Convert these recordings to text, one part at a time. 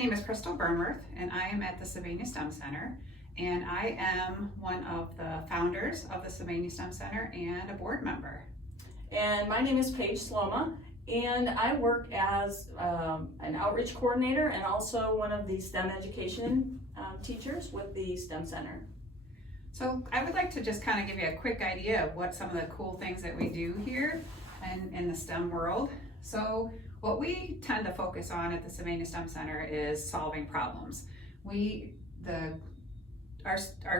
name is Crystal Burnworth, and I am at the Sylvania STEM Center, and I am one of the founders of the Sylvania STEM Center and a board member. And my name is Paige Sloma, and I work as an outreach coordinator and also one of the STEM education teachers with the STEM Center. So I would like to just kind of give you a quick idea of what some of the cool things that we do here in the STEM world. So what we tend to focus on at the Sylvania STEM Center is solving problems. Our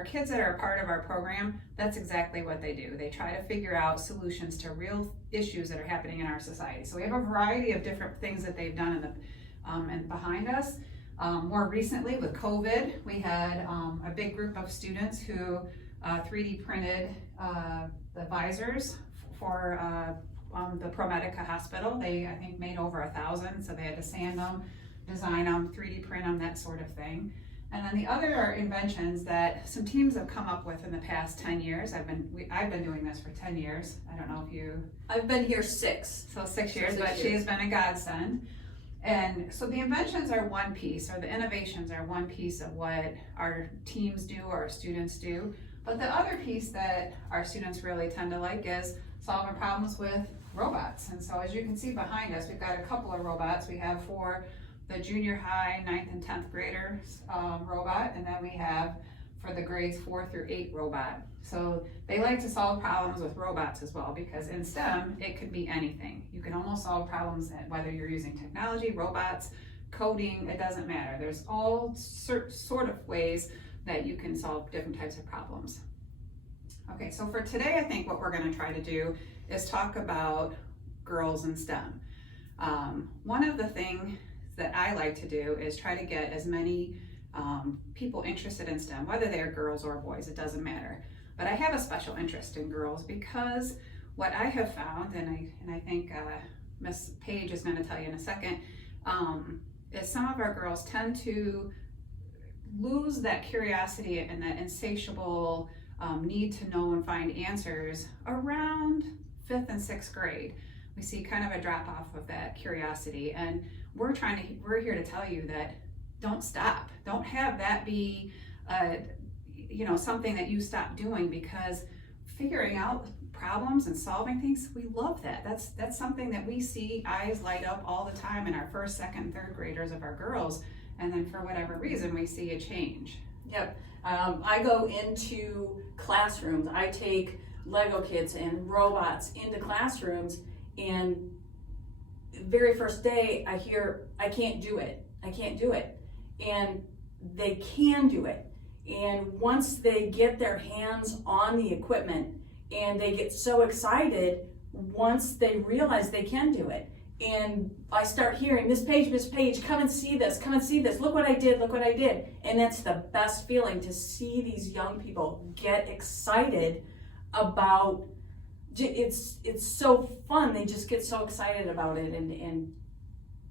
kids that are a part of our program, that's exactly what they do. They try to figure out solutions to real issues that are happening in our society. So we have a variety of different things that they've done and behind us. More recently with COVID, we had a big group of students who 3D printed the visors for the ProMedica hospital. They, I think, made over 1,000, so they had to sand them, design them, 3D print them, that sort of thing. And then the other inventions that some teams have come up with in the past 10 years, I've been doing this for 10 years. I don't know if you... I've been here 6. So 6 years, but she has been a godsend. And so the inventions are one piece, or the innovations are one piece of what our teams do, our students do. But the other piece that our students really tend to like is solving problems with robots. And so as you can see behind us, we've got a couple of robots. We have for the junior high, 9th and 10th graders robot, and then we have for the grades 4 through 8 robot. So they like to solve problems with robots as well, because in STEM, it could be anything. You can almost solve problems whether you're using technology, robots, coding, it doesn't matter. There's all sort of ways that you can solve different types of problems. Okay, so for today, I think what we're gonna try to do is talk about girls in STEM. One of the things that I like to do is try to get as many people interested in STEM, whether they're girls or boys, it doesn't matter. But I have a special interest in girls because what I have found, and I think Miss Paige is going to tell you in a second, is some of our girls tend to lose that curiosity and that insatiable need to know and find answers around 5th and 6th grade. We see kind of a drop off of that curiosity, and we're here to tell you that don't stop. Don't have that be something that you stop doing, because figuring out problems and solving things, we love that. That's something that we see eyes light up all the time in our 1st, 2nd, 3rd graders of our girls, and then for whatever reason we see a change. Yep. I go into classrooms. I take Lego kits and robots into classrooms, and the very first day I hear, I can't do it. And they can do it. And once they get their hands on the equipment and they get so excited, once they realize they can do it. And I start hearing, Miss Paige, come and see this, look what I did. And that's the best feeling, to see these young people get excited about, it's so fun, they just get so excited about it, and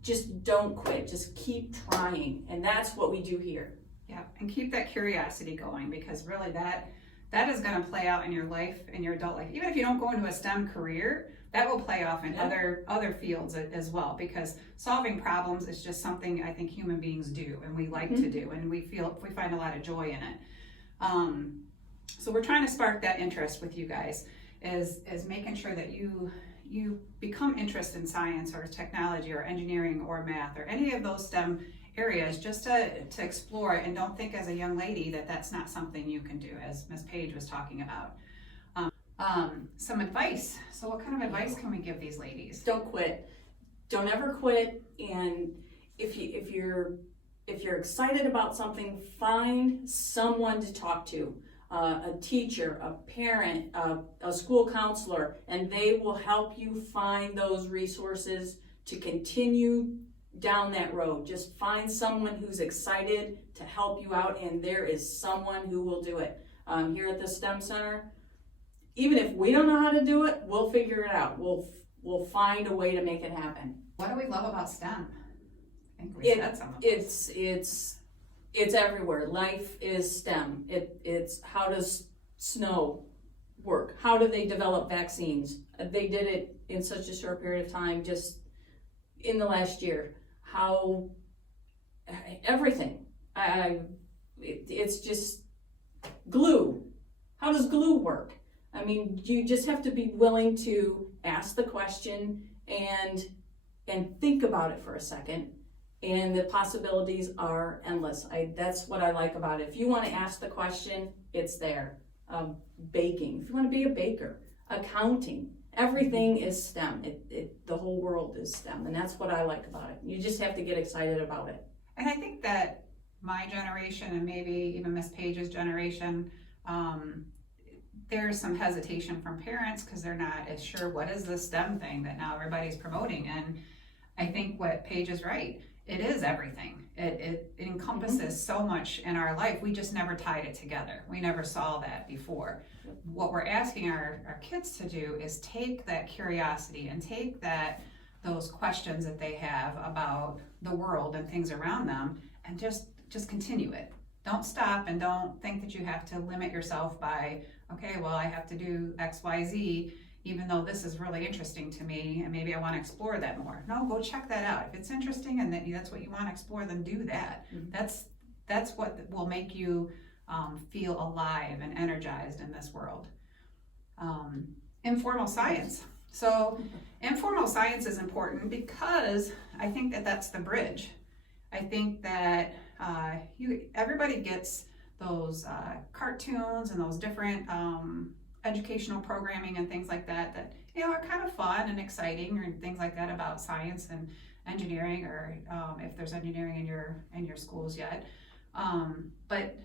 just don't quit, just keep trying. And that's what we do here. Yeah, and keep that curiosity going, because really that is going to play out in your life, in your adult life. Even if you don't go into a STEM career, that will play off in other fields as well, because solving problems is just something I think human beings do, and we like to do, and we find a lot of joy in it. So we're trying to spark that interest with you guys, is making sure that you become interested in science or technology or engineering or math or any of those STEM areas, just to explore it, and don't think as a young lady that that's not something you can do, as Miss Paige was talking about. Some advice. So what kind of advice can we give these ladies? Don't quit. Don't ever quit. And if you're excited about something, find someone to talk to. A teacher, a parent, a school counselor, and they will help you find those resources to continue down that road. Just find someone who's excited to help you out, and there is someone who will do it. Here at the STEM Center, even if we don't know how to do it, we'll figure it out. We'll find a way to make it happen. What do we love about STEM? I think we said some of this. It's everywhere. Life is STEM. It's how does snow work? How do they develop vaccines? They did it in such a short period of time, just in the last year. How everything. It's just glue. How does glue work? I mean, you just have to be willing to ask the question and think about it for a second. And the possibilities are endless. That's what I like about it. If you want to ask the question, it's there. Baking, if you want to be a baker, accounting, everything is STEM. The whole world is STEM, and that's what I like about it. You just have to get excited about it. And I think that my generation, and maybe even Miss Paige's generation, there's some hesitation from parents because they're not as sure what is this STEM thing that now everybody's promoting. And I think what Paige is right. It is everything. It encompasses so much in our life. We just never tied it together. We never saw that before. What we're asking our kids to do is take that curiosity and take those questions that they have about the world and things around them, and just continue it. Don't stop, and don't think that you have to limit yourself by, okay, well, I have to do X, Y, Z, even though this is really interesting to me and maybe I want to explore that more. No, go check that out. If it's interesting and that's what you want to explore, then do that. Mm-hmm. That's what will make you feel alive and energized in this world. Informal science. So informal science is important because I think that that's the bridge. I think that everybody gets those cartoons and those different educational programming and things like that are kind of fun and exciting, or things like that about science and engineering, or if there's engineering in your schools yet. But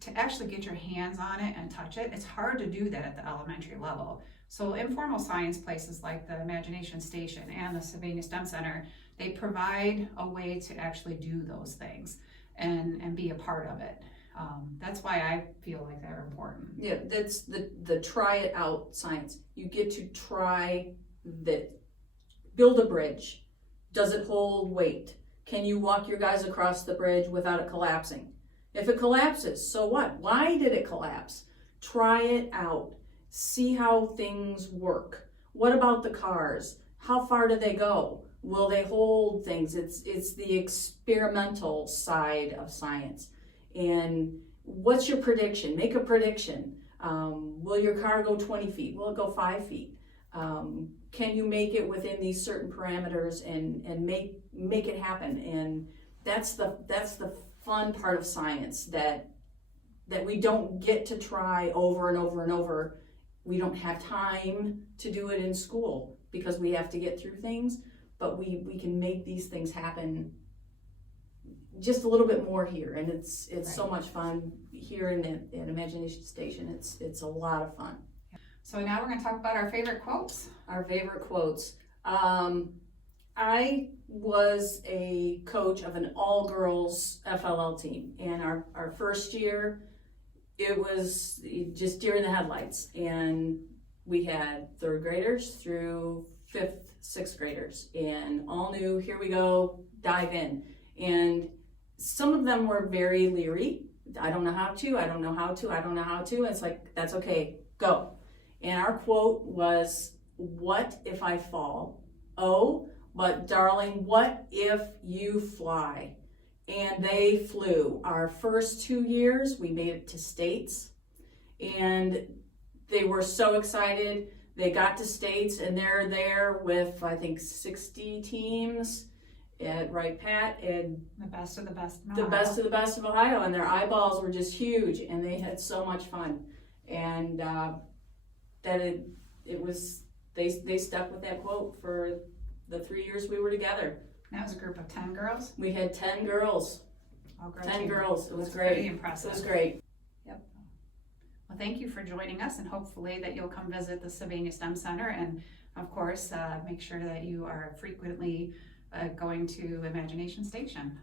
to actually get your hands on it and touch it, it's hard to do that at the elementary level. So informal science places like the Imagination Station and the Sylvania STEM Center, they provide a way to actually do those things and be a part of it. That's why I feel like they're important. Yeah, that's the try it out science. You get to try that. Build a bridge. Does it hold weight? Can you walk your guys across the bridge without it collapsing? If it collapses, so what? Why did it collapse? Try it out. See how things work. What about the cars? How far do they go? Will they hold things? It's the experimental side of science. And what's your prediction? Make a prediction. Will your car go 20 feet? Will it go 5 feet? Can you make it within these certain parameters and make it happen? And that's the fun part of science that we don't get to try over and over and over. We don't have time to do it in school because we have to get through things, but we can make these things happen just a little bit more here, and it's right. So much fun here in Imagination Station. It's a lot of fun. So now we're going to talk about our favorite quotes. Our favorite quotes. I was a coach of an all-girls FLL team, and our first year, it was just deer in the headlights, and we had third graders through fifth, sixth graders, and all new, here we go, dive in. And some of them were very leery. I don't know how to. It's like, that's okay, go. And our quote was, what if I fall? Oh, but darling, what if you fly? And they flew. Our first 2 years, we made it to states, and they were so excited. They got to states, and they're there with, I think, 60 teams. Right, Pat, and the best of the best of Ohio, and their eyeballs were just huge, and they had so much fun, and they stuck with that quote for the 3 years we were together. That was a group of 10 girls? We had 10 girls. All girls. 10 girls. It was That's great. Pretty impressive. It was great. Yep. Well, thank you for joining us, and hopefully that you'll come visit the Sylvania STEM Center, and of course, make sure that you are frequently going to Imagination Station.